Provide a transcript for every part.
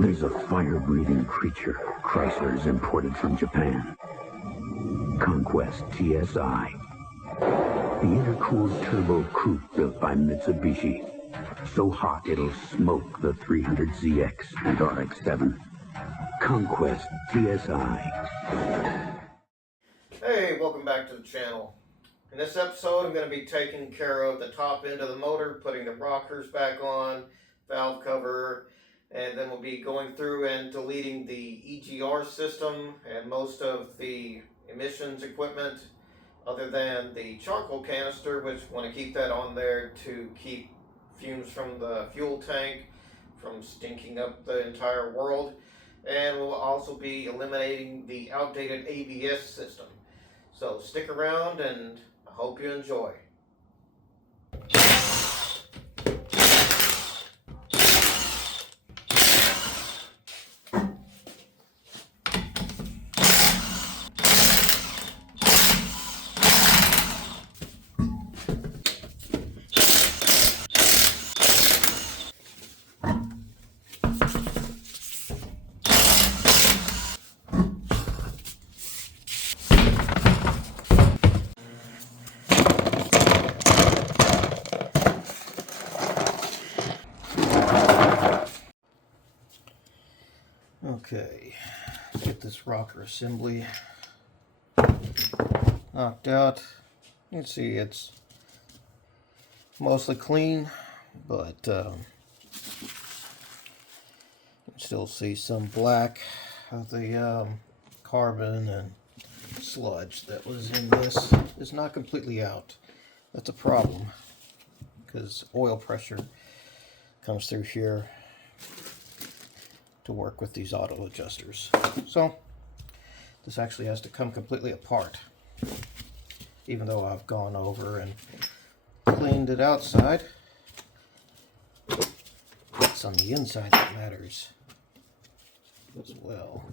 There's a fire-breathing creature Chrysler's imported from Japan. Conquest TSI. The intercooled turbo coupe built by Mitsubishi. So hot it'll smoke the 300ZX and RX-7. Conquest TSI. Hey, welcome back to the channel. In this episode, I'm going to be taking care of the top end of the motor, putting the rockers back on, valve cover, and then we'll be going through and deleting the EGR system and most of the emissions equipment other than the charcoal canister, which I want to keep that on there to keep fumes from the fuel tank from stinking up the entire world. And we'll also be eliminating the outdated ABS system. So stick around and I hope you enjoy. Okay, let's get this rocker assembly knocked out. You can see it's mostly clean, but you can still see some black of the carbon and sludge that was in this. Is not completely out. That's a problem because oil pressure comes through here to work with these auto adjusters. So this actually has to come completely apart, even though I've gone over and cleaned it outside. It's on the inside that matters as well.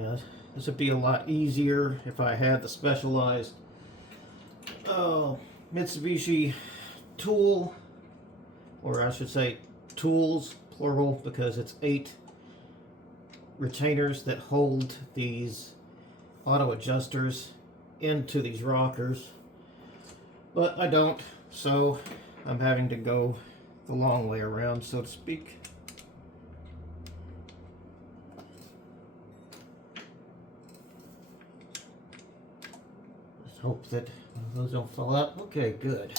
Yeah, this would be a lot easier if I had the specialized Mitsubishi tool, or I should say tools, plural, because it's 8 retainers that hold these auto adjusters into these rockers. But I don't, so I'm having to go the long way around, so to speak. Let's hope that those don't fall out. Okay, good.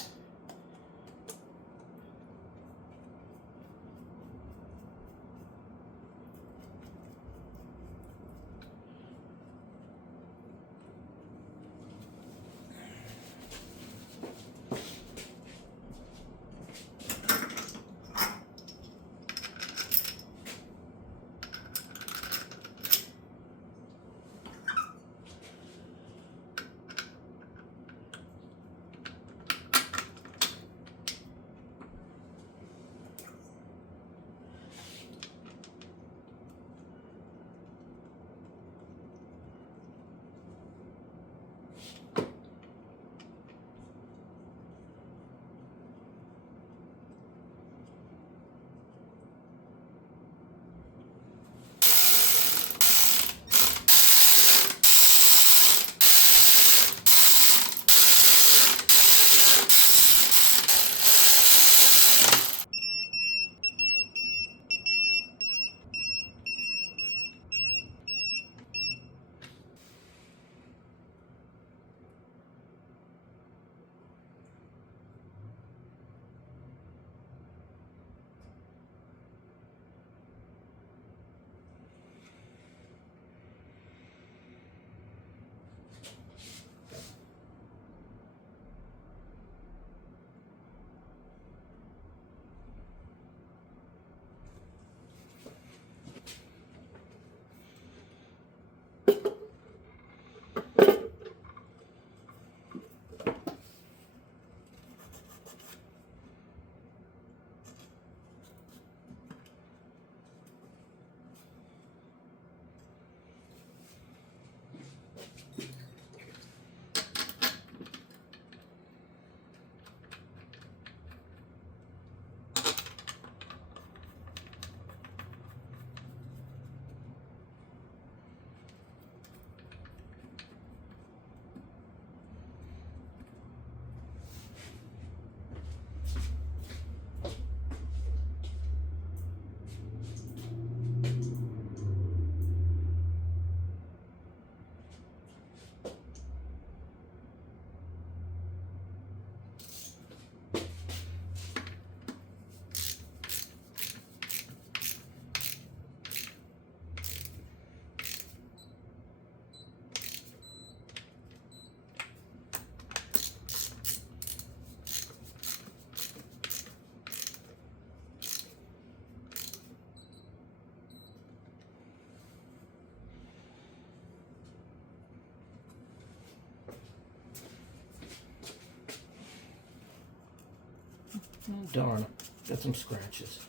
Oh, darn, got some scratches.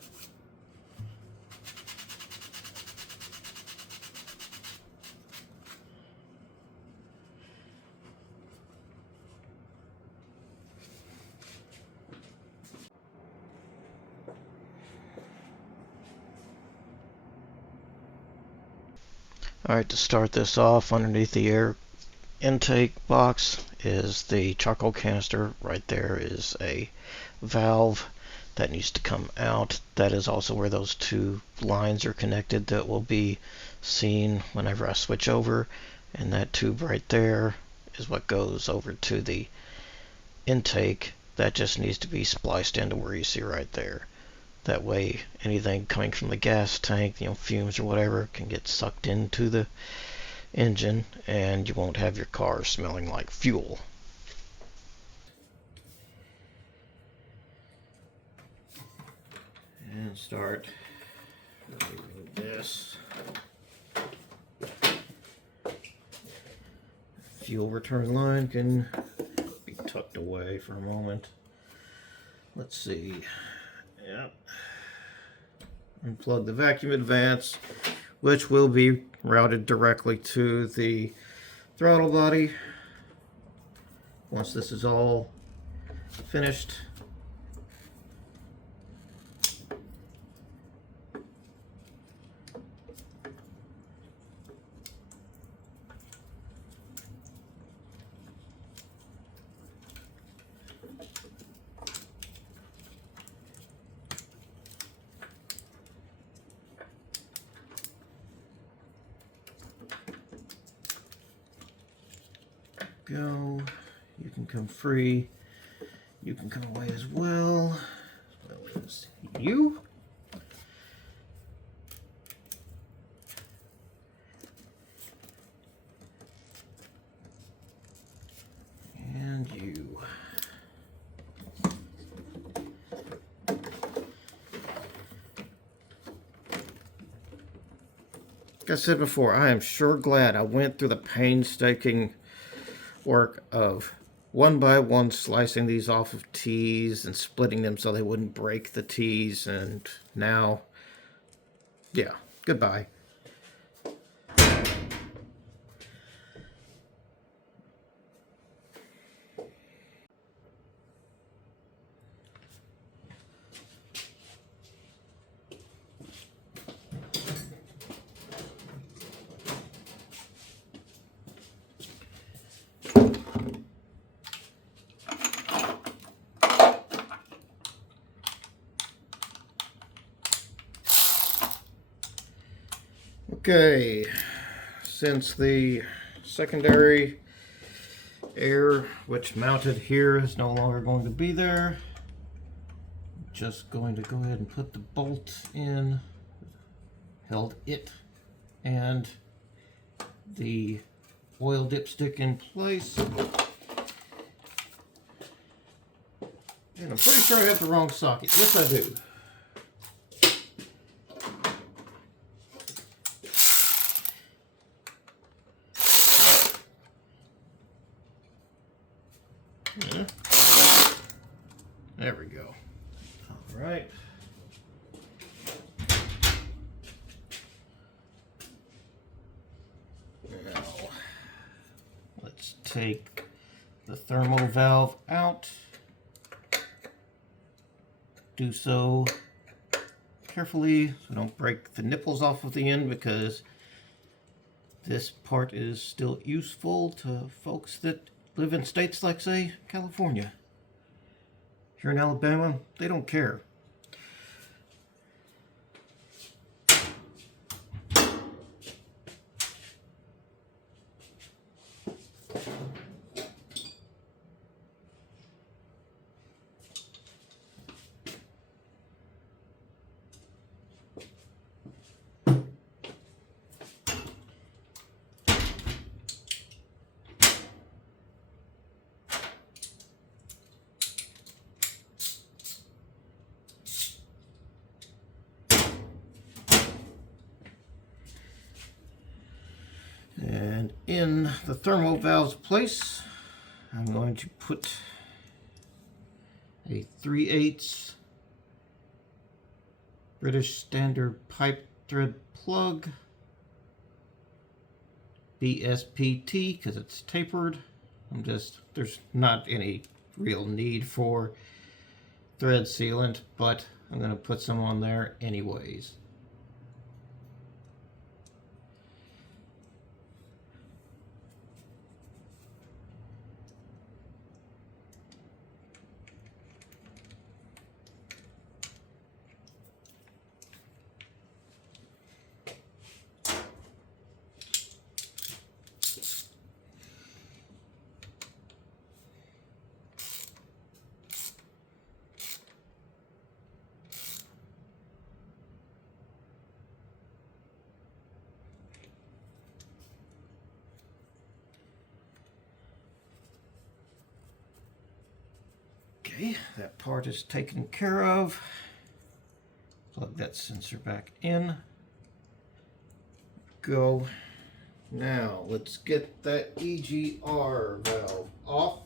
Alright, to start this off, underneath the air intake box is the charcoal canister. Right there is a valve that needs to come out. That is also where those 2 lines are connected that will be seen whenever I switch over. And that tube right there is what goes over to the intake. That just needs to be spliced into where you see right there. That way anything coming from the gas tank, fumes or whatever, can get sucked into the engine and you won't have your car smelling like fuel. And start with this. Fuel return line can be tucked away for a moment. Let's see. Yep. Unplug the vacuum advance. which will be routed directly to the throttle body once this is all finished. Go. You can come free. You can come away as well as you. And you. Like I said before, I am sure glad I went through the painstaking work of one by one slicing these off of T's and splitting them so they wouldn't break the T's, and now, yeah, goodbye. Okay, since the secondary air which mounted here is no longer going to be there, I'm just going to go ahead and put the bolt in, held it and the oil dipstick in place. And I'm pretty sure I have the wrong socket. Yes, I do. Yeah. There we go. All right. Now, let's take the thermal valve out. Do so carefully so we don't break the nipples off of the end, because this part is still useful to folks that live in states like, say, California. Here in Alabama, they don't care. And in the thermal valve's place, I'm going to put a 3/8 British Standard pipe thread plug, BSPT, because it's tapered. There's not any real need for thread sealant, but I'm going to put some on there anyways. Okay, that part is taken care of. Plug that sensor back in. Go. Now, let's get that EGR valve off.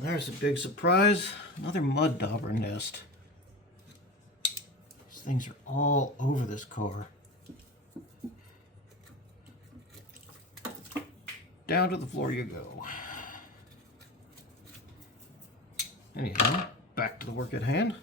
There's a big surprise, another mud dauber nest. These things are all over this car. Down to the floor you go. Anyhow, back to the work at hand.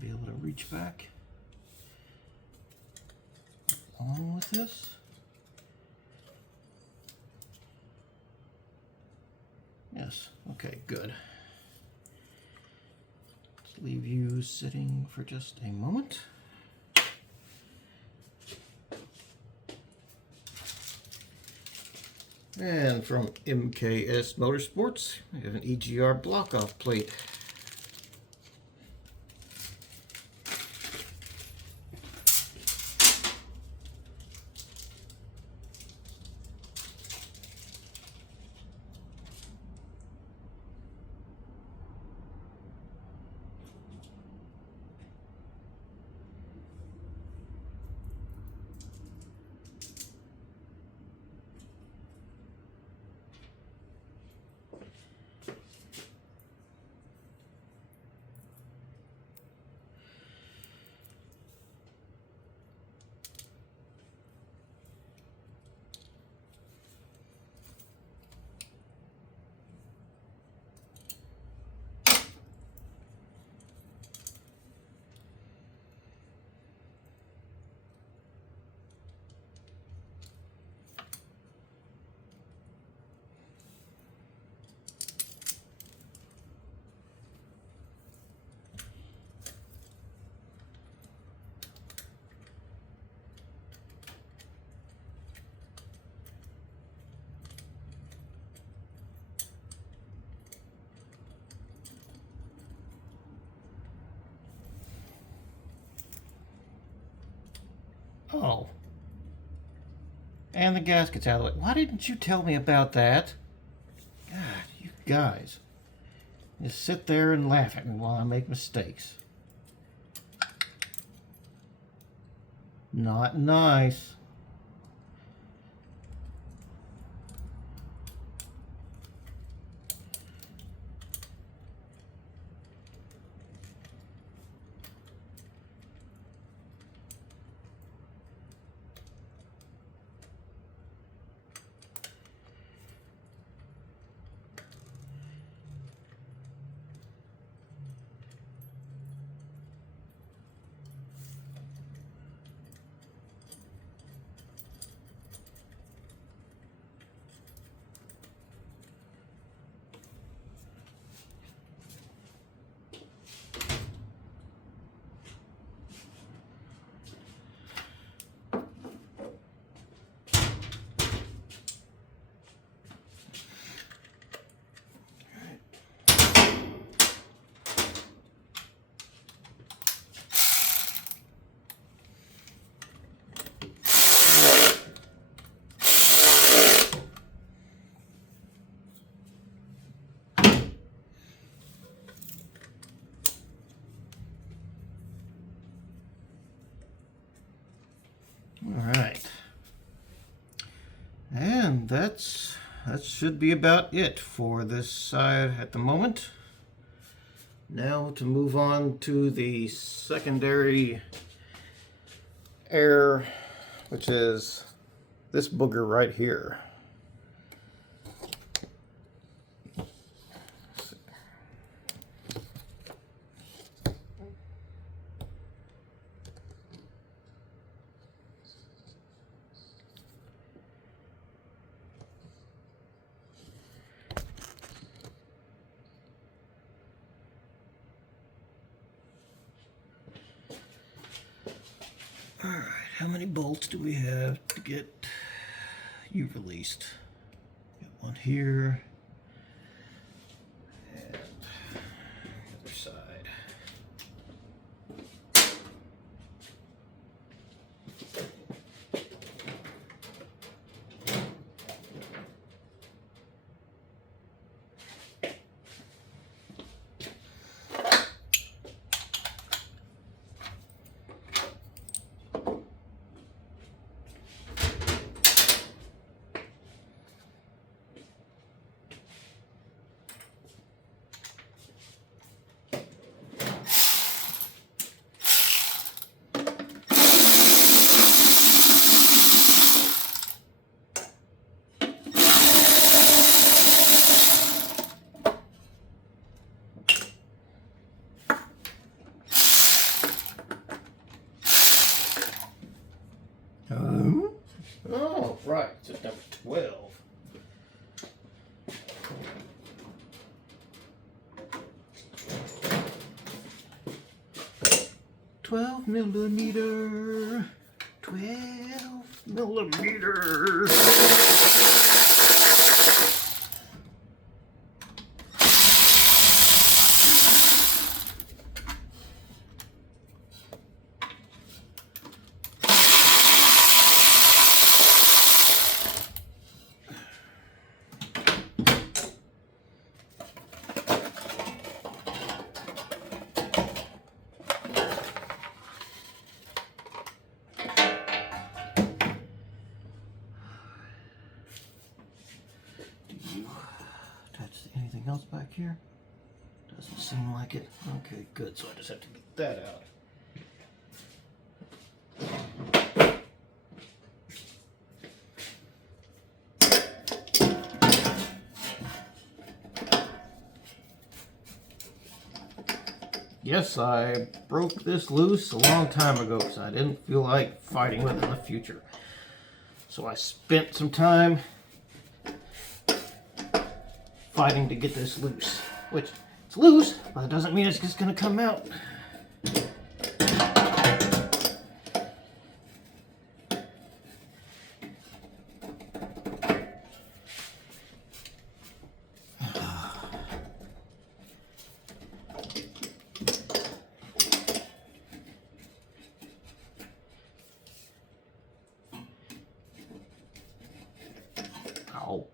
Be able to reach back along with this. Yes, okay, good. Let's leave you sitting for just a moment. And from MKS Motorsports, we have an EGR block-off plate. Oh. And the gasket's out of the way. Why didn't you tell me about that? God, you guys. Just sit there and laugh at me while I make mistakes. Not nice. All right. And that should be about it for this side at the moment. Now to move on to the secondary air, which is this booger right here. Alright, how many bolts do we have to get you released? Got one here. And the other side. Oh, right, it's number 12. $12 millimeter. 12 millimeters. Anything else back here? Doesn't seem like it. Okay, good. So I just have to get that out. Yes, I broke this loose a long time ago because I didn't feel like fighting with it in the future. So I spent some time fighting to get this loose, which it's loose, but it doesn't mean it's just gonna come out. Ow.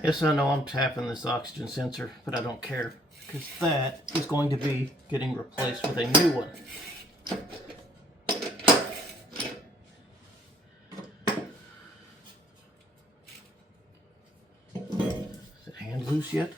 Yes, I know I'm tapping this oxygen sensor, but I don't care, because that is going to be getting replaced with a new one. Is the hand loose yet?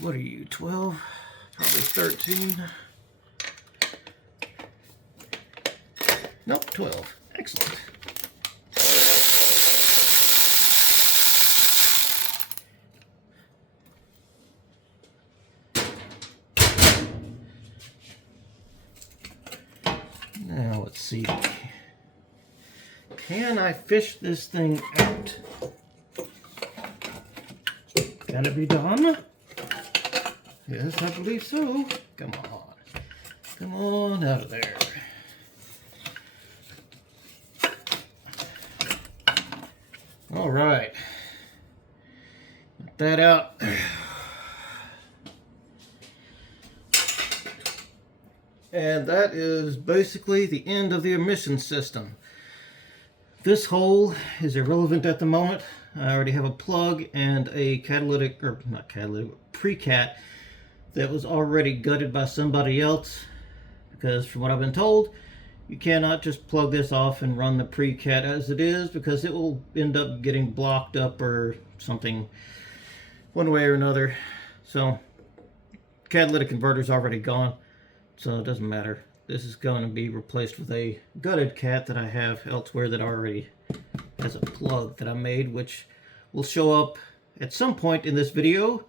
what are you, 12? Probably 13. Nope, 12. Excellent. Now let's see. Can I fish this thing out? Can it be done? Yes, I believe so. Come on. Come on out of there. All right. Get that out. And that is basically the end of the emission system. This hole is irrelevant at the moment. I already have a plug and a catalytic, or not catalytic, pre-cat that was already gutted by somebody else. Because from what I've been told, you cannot just plug this off and run the pre-cat as it is, because it will end up getting blocked up or something one way or another. So catalytic converter's already gone, so it doesn't matter. This is going to be replaced with a gutted cat that I have elsewhere that already has a plug that I made, which will show up at some point in this video.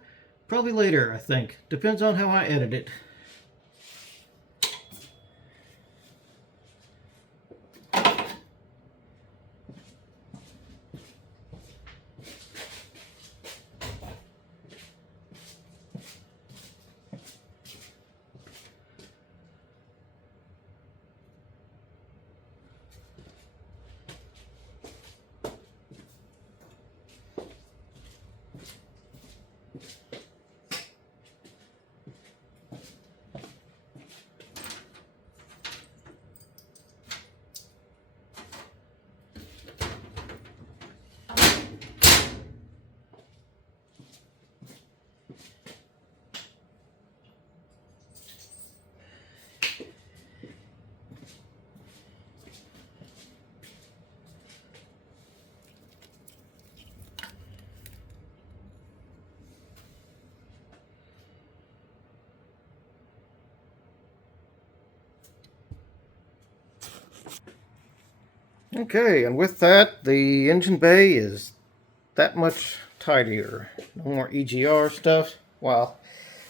Probably later, I think. Depends on how I edit it. Okay, and with that, the engine bay is that much tidier. No more EGR stuff. Well,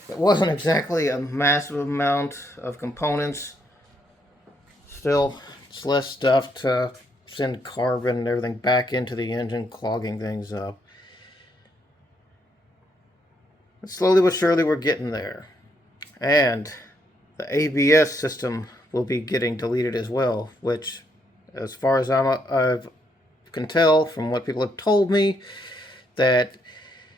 it wasn't exactly a massive amount of components. Still, it's less stuff to send carbon and everything back into the engine, clogging things up. But slowly but surely, we're getting there. And the ABS system will be getting deleted as well, which, as far as I can tell from what people have told me, that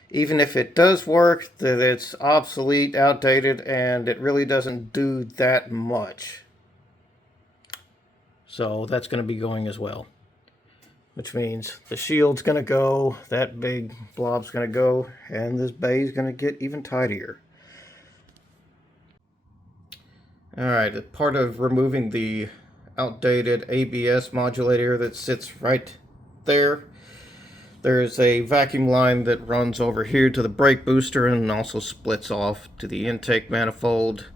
even if it does work, that it's obsolete, outdated, and it really doesn't do that much. So that's going to be going as well. Which means the shield's going to go, that big blob's going to go, and this bay's going to get even tidier. Alright, part of removing the outdated ABS modulator that sits right there, there's a vacuum line that runs over here to the brake booster and also splits off to the intake manifold.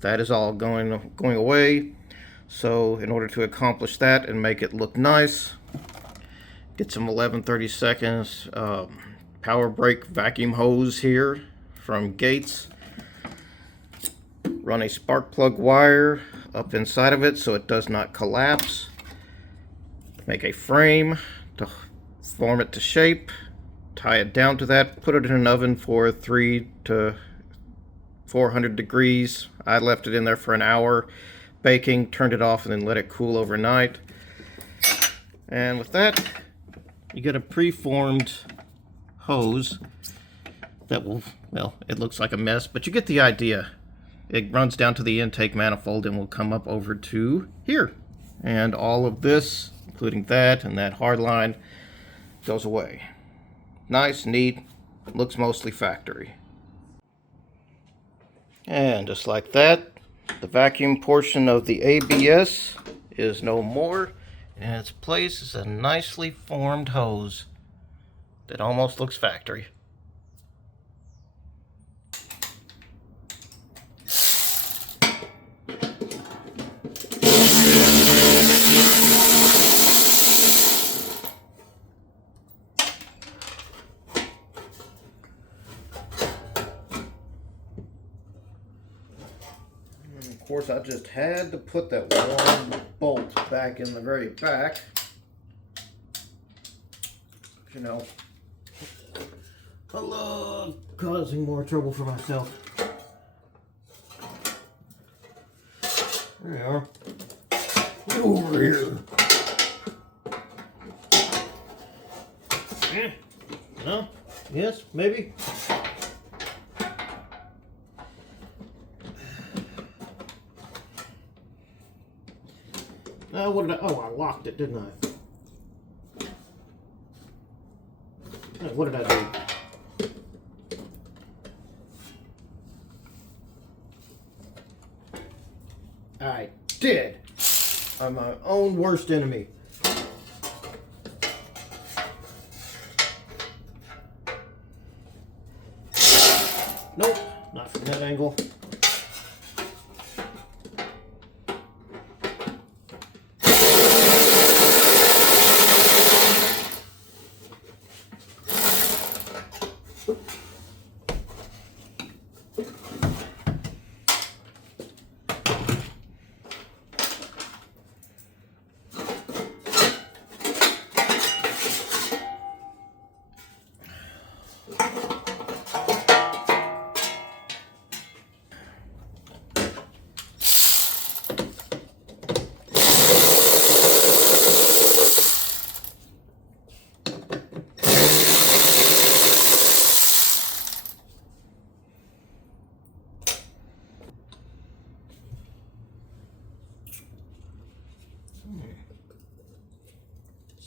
That is all going away. So in order to accomplish that and make it look nice, get some 11/32 power brake vacuum hose here from Gates. Run a spark plug wire up inside of it so it does not collapse. Make a frame to form it to shape. Tie it down to that. Put it in an oven for 300 to 400 degrees. I left it in there for an hour baking, turned it off, and then let it cool overnight. And with that, you get a preformed hose that will, well, it looks like a mess, but you get the idea. It runs down to the intake manifold and will come up over to here. And all of this, including that and that hard line, goes away. Nice, neat, looks mostly factory. And just like that, the vacuum portion of the ABS is no more. In its place is a nicely formed hose that almost looks factory. Of course, I just had to put that one bolt back in the very back. You know, I love causing more trouble for myself. There we are. Get over here. Yeah. No? Yes? Maybe? What did I... Oh, I locked it, didn't I? What did I do? I did! I'm my own worst enemy. Nope, not from that angle.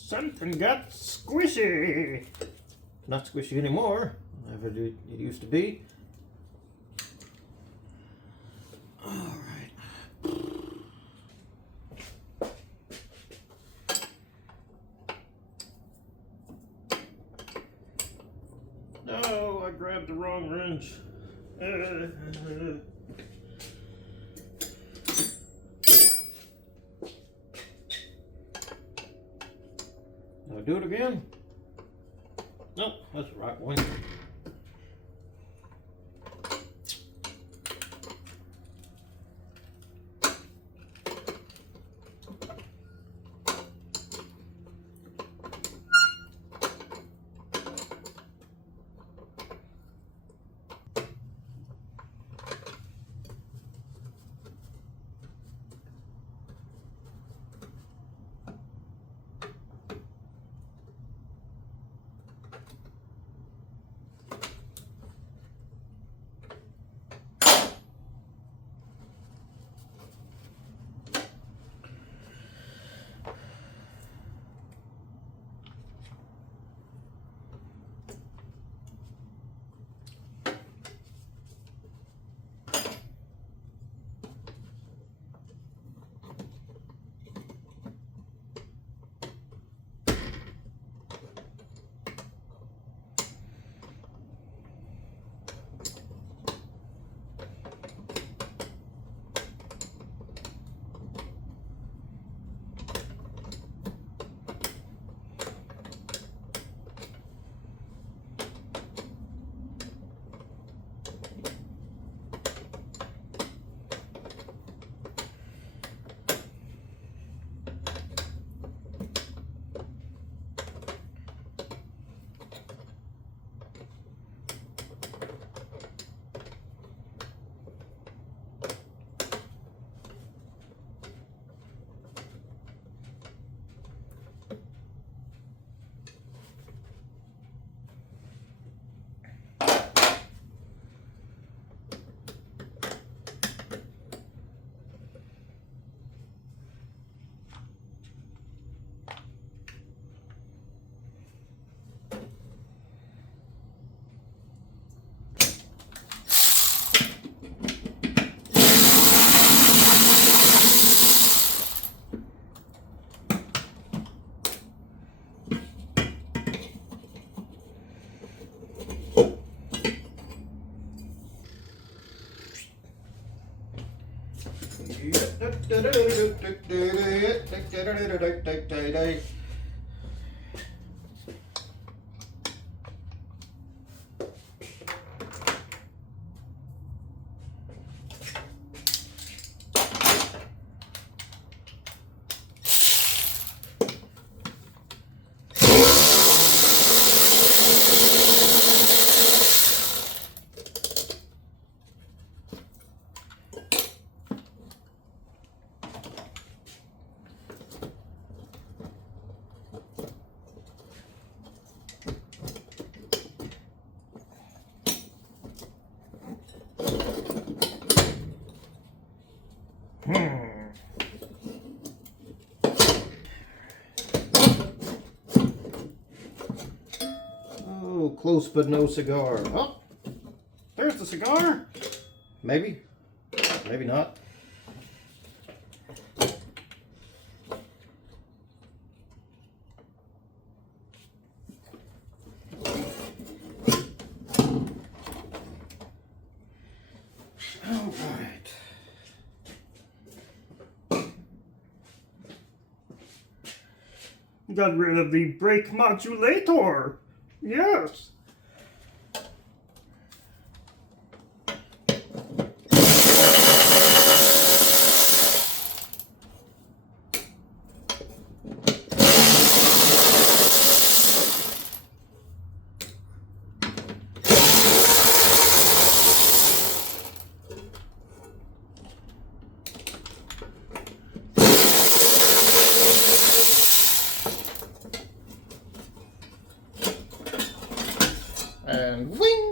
Something got squishy. Not squishy anymore. Whatever it used to be. All right. No, I grabbed the wrong wrench. Do it again? Nope, that's the right one. close, but no cigar. Oh, there's the cigar. Maybe. Maybe not. All right. Got rid of the brake modulator. Yes. And wing!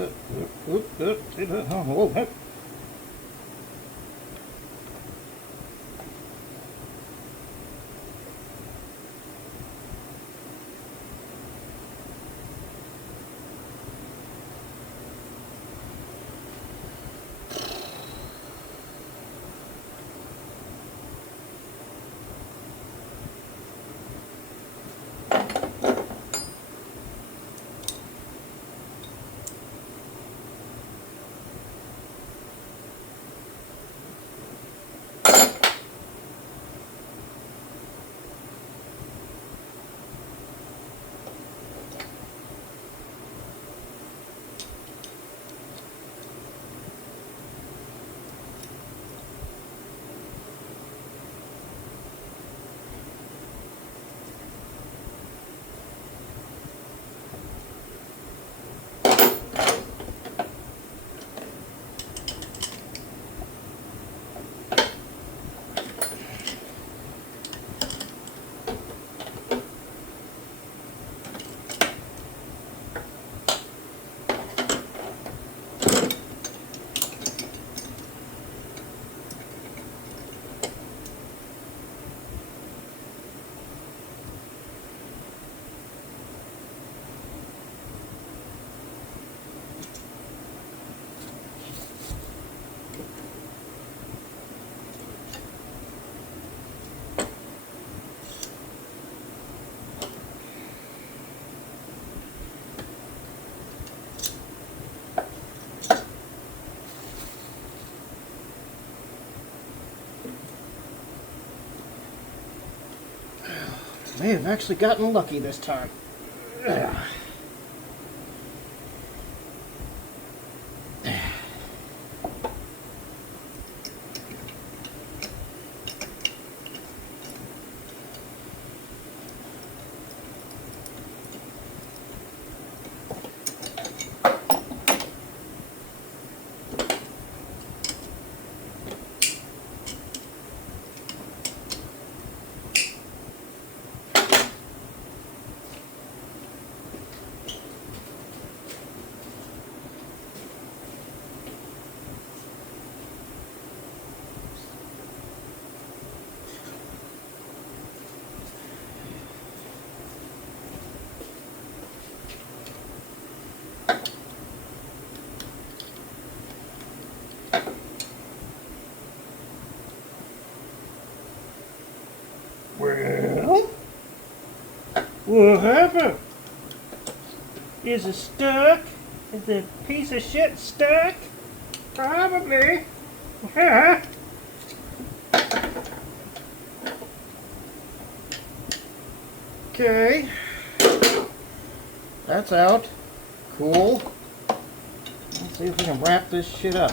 Oh, heck. May have actually gotten lucky this time. Well, what happened? Is it stuck? Is the piece of shit stuck? Probably. Huh? Okay. That's out. Cool. Let's see if we can wrap this shit up.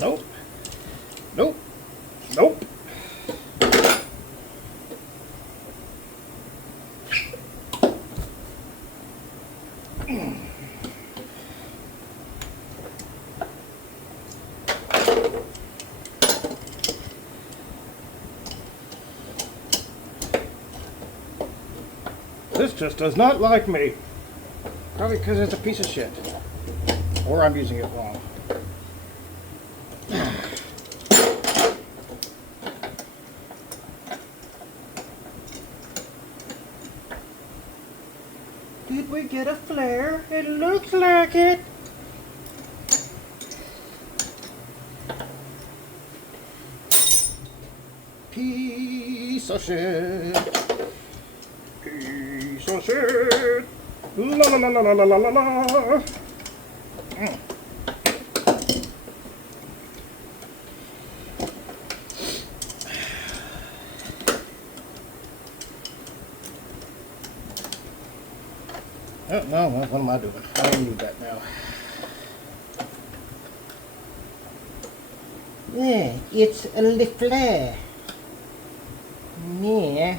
Nope. Nope. Nope. This just does not like me. Probably because it's a piece of shit. Or I'm using it wrong. Did we get a flare? It looks like it. Piece of shit. Piece of shit. La la la la la la la la. Oh, no, what am I doing? I don't need that now. Yeah, it's a little. Yeah.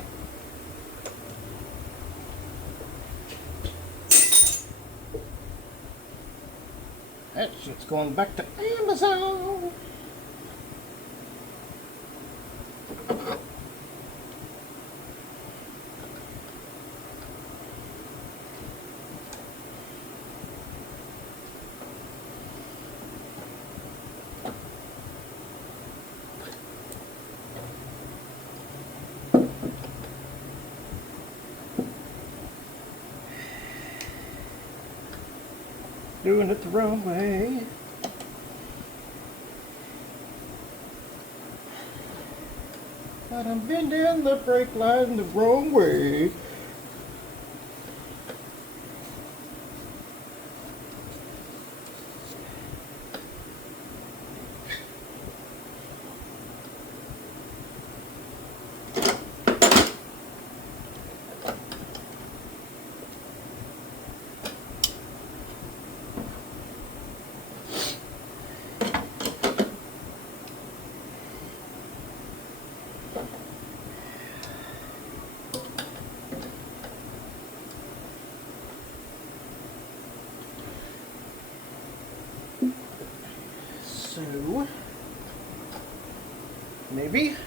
That shit's going back to Amazon. Doing it the wrong way. But I'm bending the brake line the wrong way. So, maybe.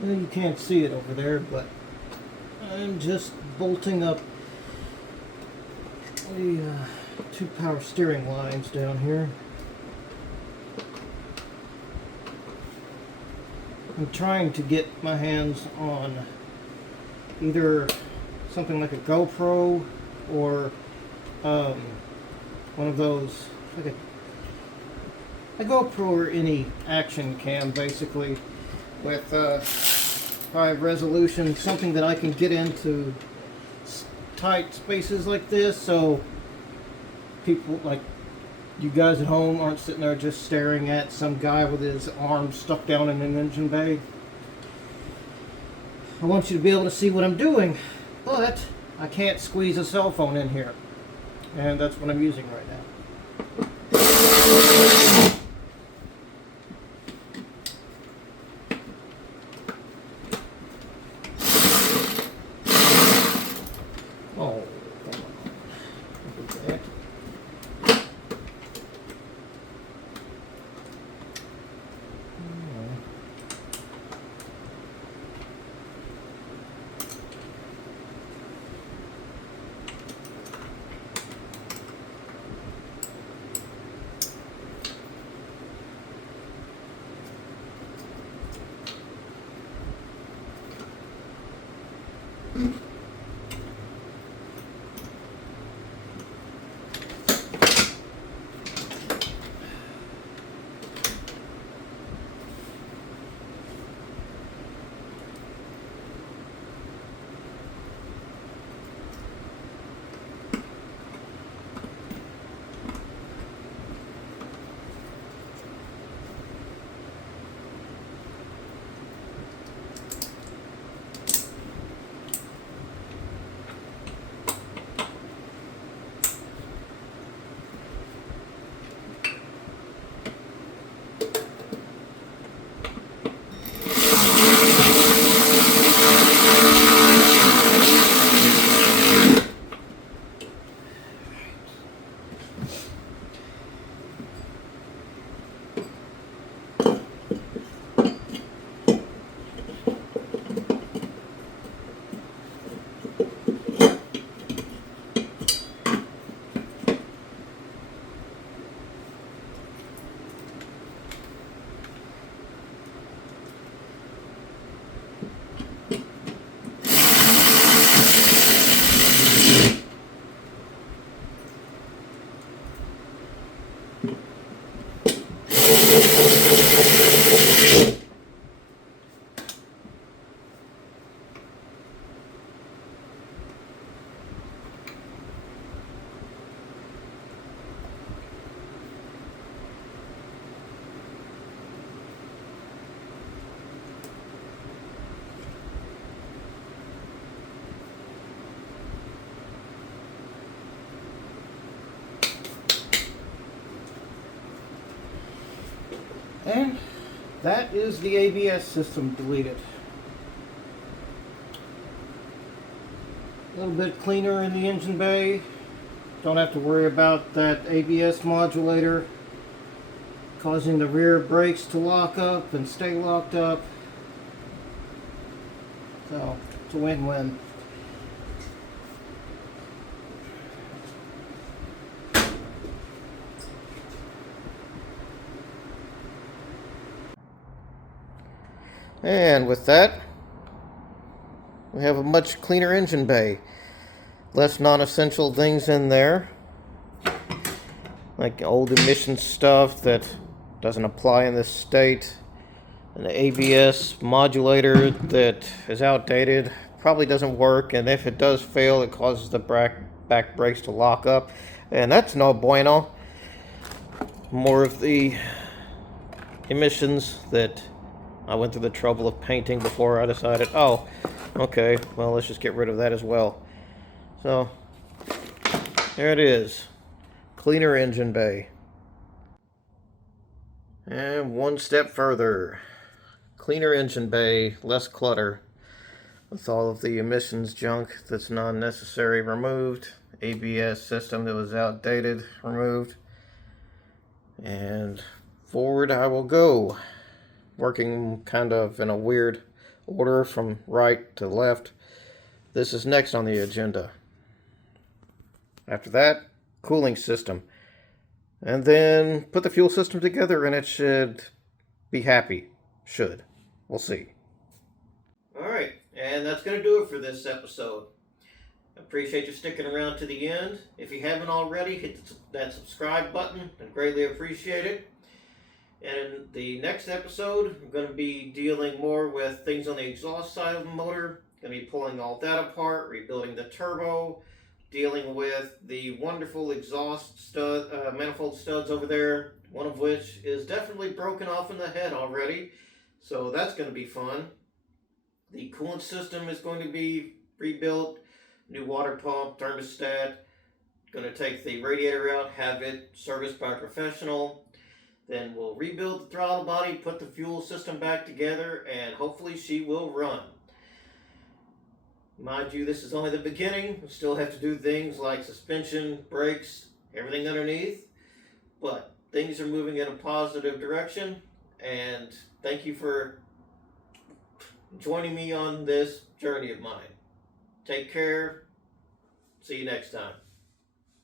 Well, you can't see it over there, but I'm just bolting up the two power steering lines down here. I'm trying to get my hands on either something like a GoPro or one of those, like a a GoPro or any action cam, basically, with high resolution, something that I can get into tight spaces like this, so people like you guys at home aren't sitting there just staring at some guy with his arm stuck down in an engine bay. I want you to be able to see what I'm doing, but I can't squeeze a cell phone in here, and that's what I'm using right now. Oh, come on. Look at that. And that is the ABS system deleted. A little bit cleaner in the engine bay. Don't have to worry about that ABS modulator causing the rear brakes to lock up and stay locked up. So it's a win-win. And with that, we have a much cleaner engine bay. Less non-essential things in there, like old emissions stuff that doesn't apply in this state. An ABS modulator that is outdated, probably doesn't work, and if it does fail, it causes the back brakes to lock up, and that's no bueno. More of the emissions that I went through the trouble of painting before I decided, oh, okay, well, let's just get rid of that as well. So, there it is. Cleaner engine bay. And one step further. Cleaner engine bay, less clutter. With all of the emissions junk that's non-necessary removed. ABS system that was outdated removed. And forward I will go. Working kind of in a weird order from right to left. This is next on the agenda. After that, cooling system. And then put the fuel system together and it should be happy. Should. We'll see. Alright, and that's going to do it for this episode. I appreciate you sticking around to the end. If you haven't already, hit that subscribe button. I'd greatly appreciate it. And in the next episode, I'm going to be dealing more with things on the exhaust side of the motor. Going to be pulling all that apart, rebuilding the turbo, dealing with the wonderful exhaust stud, manifold studs over there, one of which is definitely broken off in the head already. So that's going to be fun. The coolant system is going to be rebuilt, new water pump, thermostat. Going to take the radiator out, have it serviced by a professional. Then we'll rebuild the throttle body, put the fuel system back together, and hopefully she will run. Mind you, this is only the beginning. We still have to do things like suspension, brakes, everything underneath. But things are moving in a positive direction, and thank you for joining me on this journey of mine. Take care. See you next time.